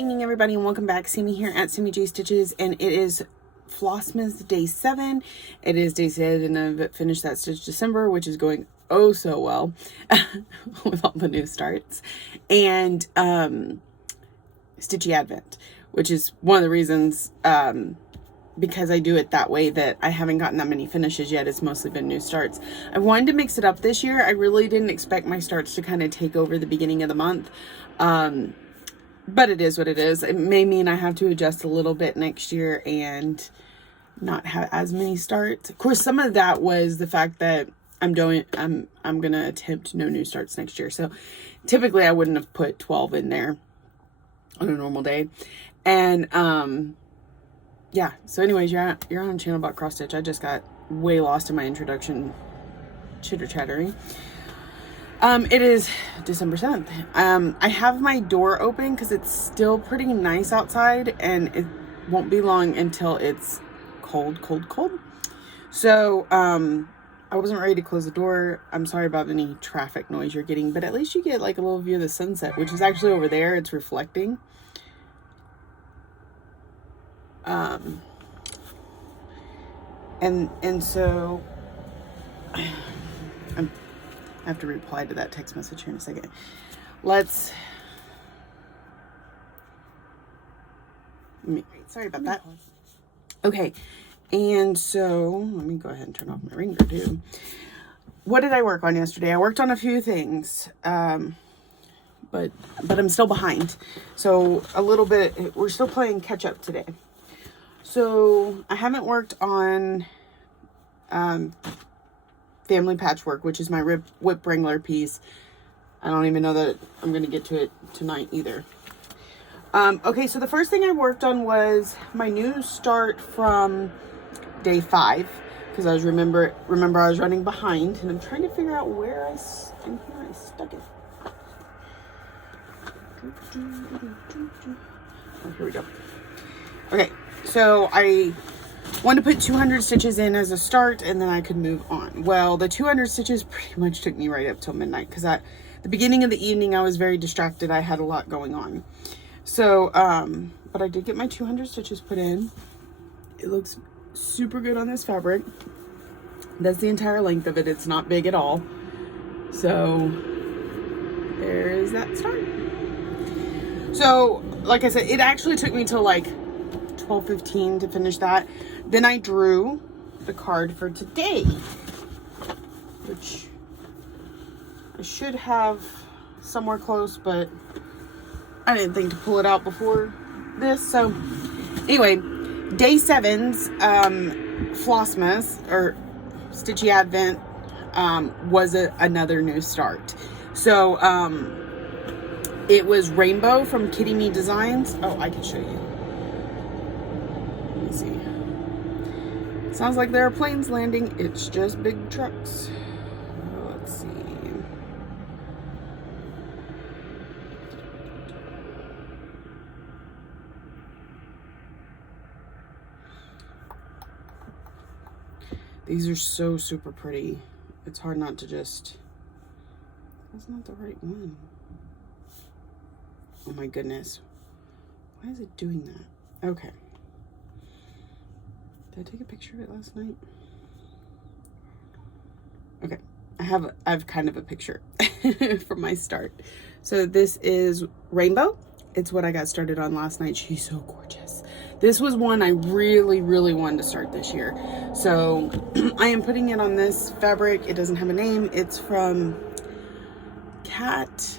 evening, everybody, and welcome back. See me here at Simi J Stitches, and it is Flossmas day 7. It is day 7, and I've finished that Stitch December, which is going oh so well with all the new starts, and Stitchy Advent, which is one of the reasons because I do it that way that I haven't gotten that many finishes yet. It's mostly been new starts. I wanted to mix it up this year. I really didn't expect my starts to kind of take over the beginning of the month. But it is what it is. It may mean I have to adjust a little bit next year and not have as many starts. Of course, some of that was the fact that I'm going to attempt no new starts next year. So typically I wouldn't have put 12 in there on a normal day. And, yeah. So anyways, you're on a channel about cross stitch. I just got way lost in my introduction chitter chattering. It is December 7th. I have my door open because it's still pretty nice outside, and it won't be long until it's cold. So, I wasn't ready to close the door. I'm sorry about any traffic noise you're getting, but at least you get like a little view of the sunset, which is actually over there. It's reflecting. And so I have to reply to that text message here in a second. Sorry about that. Okay. And so let me go ahead and turn off my ringer too. What did I work on yesterday? I worked on a few things. But I'm still behind. So a little bit, we're still playing catch up today. So I haven't worked on family patchwork, which is my whip wrangler piece. I don't even know that I'm going to get to it tonight either. Okay, so the first thing I worked on was my new start from day 5, because I was remember I was running behind, and I'm trying to figure out where I stuck it. Oh, here we go. Okay, so I wanted to put 200 stitches in as a start, and then I could move on. Well, the 200 stitches pretty much took me right up till midnight, because at the beginning of the evening I was very distracted. I had a lot going on. So, but I did get my 200 stitches put in. It looks super good on this fabric. That's the entire length of it. It's not big at all. So there's that start. So, like I said, it actually took me till like 12:15 to finish that. Then I drew the card for today, which I should have somewhere close, but I didn't think to pull it out before this. So anyway, day 7's Flossmas or Stitchy Advent was another new start. So it was Rainbow from Kitty Me Designs. Oh, I can show you. Let me see. Sounds like there are planes landing. It's just big trucks. Let's see. These are so super pretty. It's hard not to just... That's not the right one. Oh my goodness. Why is it doing that? Okay. Did I take a picture of it last night? Okay. I've kind of a picture from my start. So this is Rainbow. It's what I got started on last night. She's so gorgeous. This was one I really wanted to start this year. So I am putting it on this fabric. It doesn't have a name. It's from Cat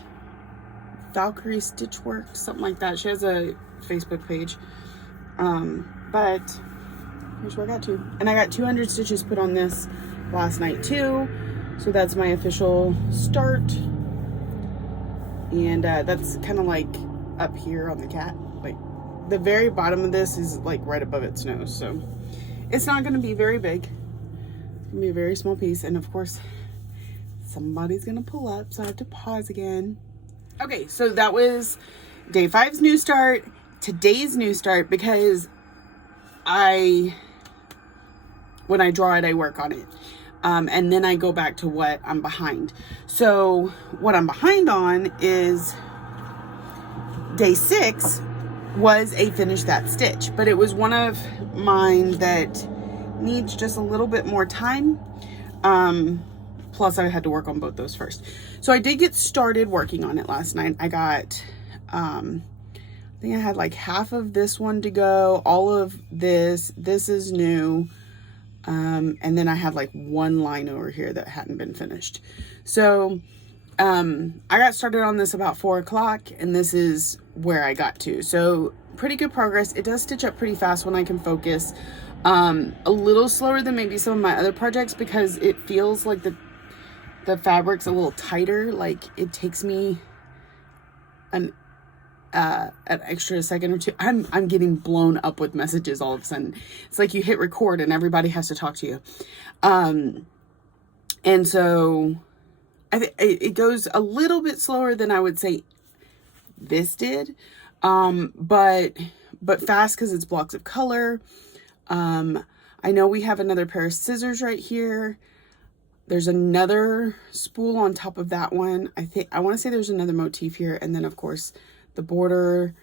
Valkyrie Stitchwork, something like that. She has a Facebook page. But here's where I got to. And I got 200 stitches put on this last night too. So that's my official start. And that's kind of like up here on the cat. Like the very bottom of this is like right above its nose. So it's not going to be very big. It's going to be a very small piece. And of course, somebody's going to pull up. So I have to pause again. Okay, so that was day 5's new start. Today's new start, because when I draw it, I work on it. And then I go back to what I'm behind. So what I'm behind on is day 6, was a finish that stitch, but it was one of mine that needs just a little bit more time. Plus I had to work on both those first. So I did get started working on it last night. I got, I think I had like half of this one to go, all of this is new. And then I had like one line over here that hadn't been finished. So, I got started on this about 4 o'clock, and this is where I got to. So pretty good progress. It does stitch up pretty fast when I can focus. A little slower than maybe some of my other projects because it feels like the fabric's a little tighter. Like it takes me an extra second or two. I'm getting blown up with messages all of a sudden. It's like you hit record and everybody has to talk to you. And so it goes a little bit slower than I would say this did. But fast because it's blocks of color. I know we have another pair of scissors right here. There's another spool on top of that one. I want to say there's another motif here. And then of course the border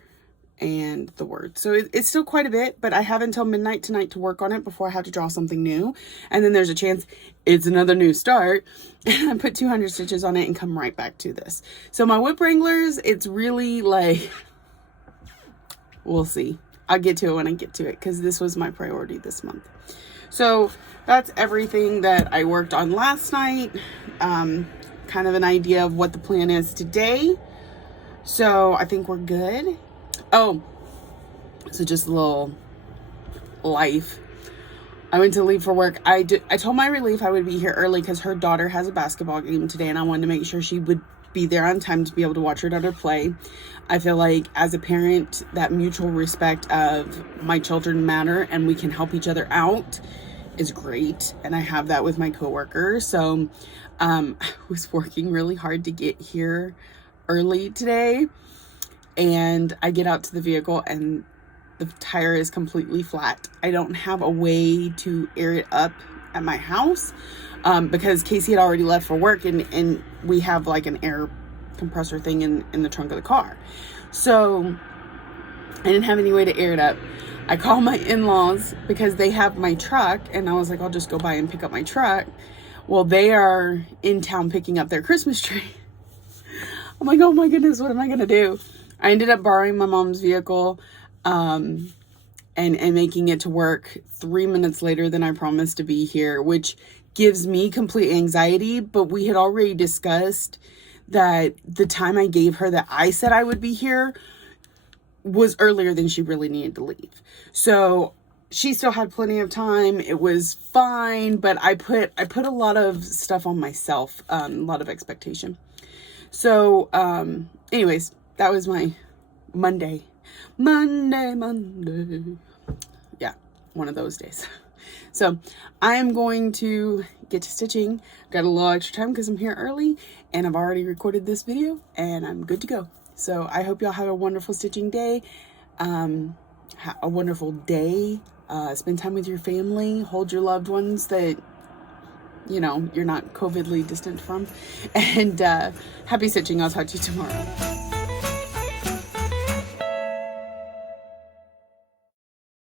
and the word. So it's still quite a bit, but I have until midnight tonight to work on it before I have to draw something new. And then there's a chance it's another new start. And I put 200 stitches on it and come right back to this. So my whip wranglers, it's really like, we'll see. I'll get to it when I get to it because this was my priority this month. So that's everything that I worked on last night. Kind of an idea of what the plan is today. So I think we're good. Oh, so just a little life. I went to leave for work. I told my relief I would be here early because her daughter has a basketball game today and I wanted to make sure she would be there on time to be able to watch her daughter play. I feel like as a parent, that mutual respect of my children matter and we can help each other out is great. And I have that with my coworkers. So I was working really hard to get here early today. And I get out to the vehicle and the tire is completely flat. I don't have a way to air it up at my house because Casey had already left for work and we have like an air compressor thing in the trunk of the car. So I didn't have any way to air it up. I called my in-laws because they have my truck and I was like, I'll just go by and pick up my truck. Well, they are in town picking up their Christmas tree. I'm like, oh my goodness, what am I going to do? I ended up borrowing my mom's vehicle and making it to work 3 minutes later than I promised to be here, which gives me complete anxiety. But we had already discussed that the time I gave her that I said I would be here was earlier than she really needed to leave. So she still had plenty of time. It was fine, but I put a lot of stuff on myself, a lot of expectation. So anyways, that was my Monday. Yeah, one of those days. So I am going to get to stitching. Got a little extra time because I'm here early and I've already recorded this video and I'm good to go. So I hope y'all have a wonderful stitching day. A wonderful day. Spend time with your family. Hold your loved ones that, you know, you're not COVIDly distant from. And happy stitching. I'll talk to you tomorrow.